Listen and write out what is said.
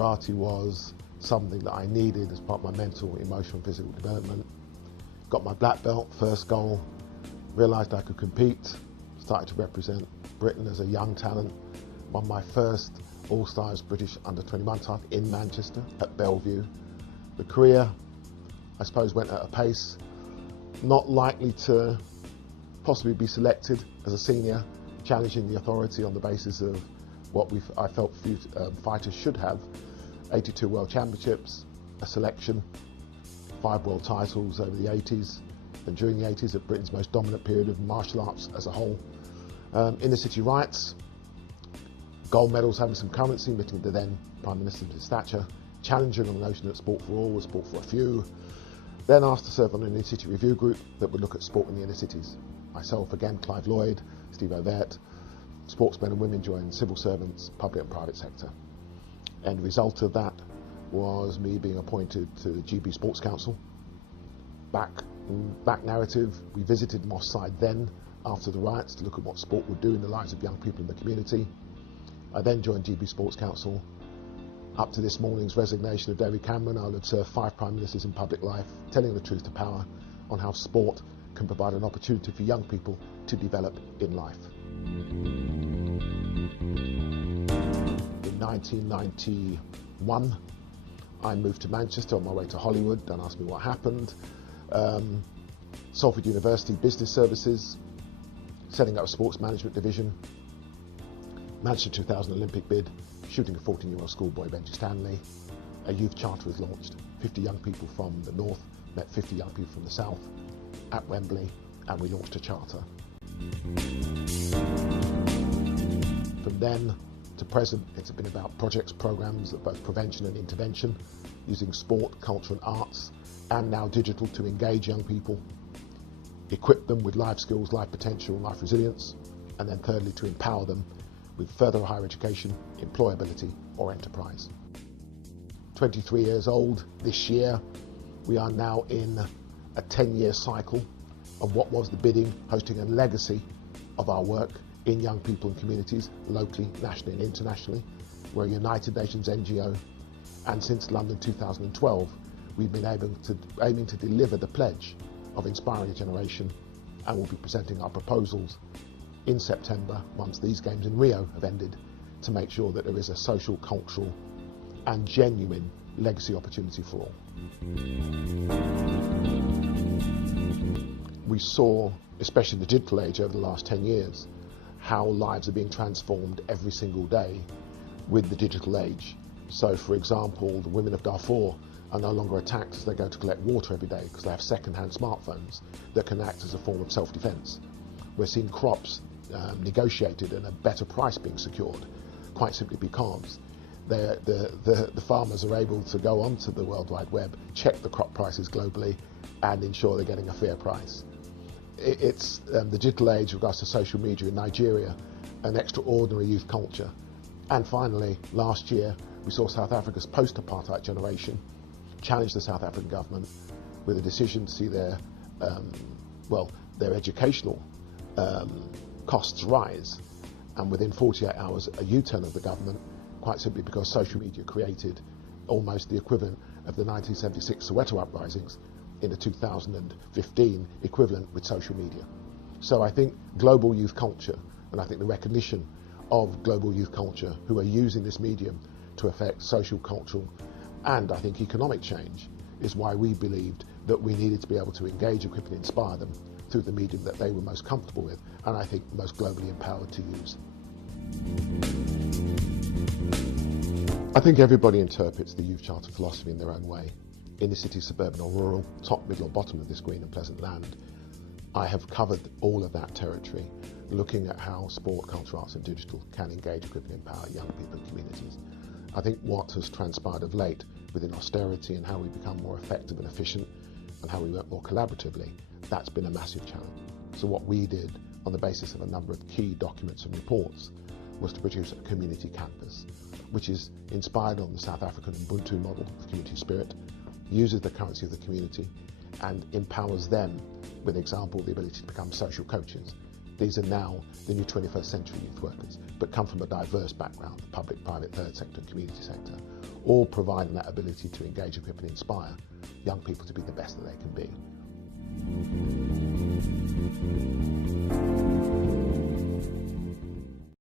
karate was something that I needed as part of my mental, emotional and physical development. Got my black belt, first goal, realised I could compete, started to represent Britain as a young talent, won my first All-Stars British Under-21 title in Manchester at Bellevue. The career, I suppose, went at a pace, not likely to possibly be selected as a senior, challenging the authority on the basis of what I felt fighters should have: 82 World Championships, a selection, 5 world titles over the 80s, and during the 80s at Britain's most dominant period of martial arts as a whole. Inner city riots, gold medals having some currency, meeting the then Prime Minister Mrs Thatcher, challenging on the notion that sport for all was sport for a few. Then asked to serve on an inner city review group that would look at sport in the inner cities. Myself again, Clive Lloyd, Steve Ovett, sportsmen and women joined civil servants, public and private sector. End result of that was me being appointed to the GB Sports Council. Back narrative, we visited Moss Side then after the riots to look at what sport would do in the lives of young people in the community. I then joined GB Sports Council. Up to this morning's resignation of David Cameron, I'll have served 5 Prime Ministers in public life, telling the truth to power on how sport can provide an opportunity for young people to develop in life. In 1991, I moved to Manchester on my way to Hollywood. Don't ask me what happened. Salford University Business Services, setting up a sports management division. Manchester 2000 Olympic bid, shooting a 14-year-old schoolboy, Benji Stanley. A youth charter was launched. 50 young people from the north met 50 young people from the south at Wembley, and we launched a charter. From then to present, it's been about projects, programs of both prevention and intervention, using sport, culture and arts, and now digital to engage young people, equip them with life skills, life potential, life resilience, and then thirdly to empower them with further higher education, employability or enterprise. 23 years old this year, we are now in a 10-year cycle of what was the bidding, hosting and legacy of our work in young people and communities, locally, nationally and internationally. We're a United Nations NGO, and since London 2012, we've been aiming to deliver the pledge of inspiring a generation, and we'll be presenting our proposals in September, once these games in Rio have ended, to make sure that there is a social, cultural and genuine legacy opportunity for all. We saw, especially in the digital age over the last 10 years, how lives are being transformed every single day with the digital age. So, for example, the women of Darfur are no longer attacked as they go to collect water every day because they have second-hand smartphones that can act as a form of self-defense. We're seeing crops negotiated and a better price being secured, quite simply because the farmers are able to go onto the World Wide Web, check the crop prices globally and ensure they're getting a fair price. It's the digital age with regards to social media in Nigeria, an extraordinary youth culture. And finally, last year, we saw South Africa's post-apartheid generation challenge the South African government with a decision to see their educational costs rise, and within 48 hours a U-turn of the government, quite simply because social media created almost the equivalent of the 1976 Soweto uprisings in the 2015 equivalent with social media. So I think global youth culture, and I think the recognition of global youth culture who are using this medium to affect social, cultural and I think economic change, is why we believed that we needed to be able to engage, equip and inspire them through the medium that they were most comfortable with and I think most globally empowered to use. I think everybody interprets the Youth Charter philosophy in their own way. Inner city, suburban or rural, top, middle or bottom of this green and pleasant land. I have covered all of that territory, looking at how sport, culture, arts and digital can engage, equip and empower young people and communities. I think what has transpired of late within austerity and how we become more effective and efficient and how we work more collaboratively, that's been a massive challenge. So what we did on the basis of a number of key documents and reports was to produce a community campus, which is inspired on the South African Ubuntu model of community spirit, uses the currency of the community and empowers them with, example, the ability to become social coaches. These are now the new 21st century youth workers, but come from a diverse background, public, private, third sector and community sector, all providing that ability to engage, equip and inspire young people to be the best that they can be.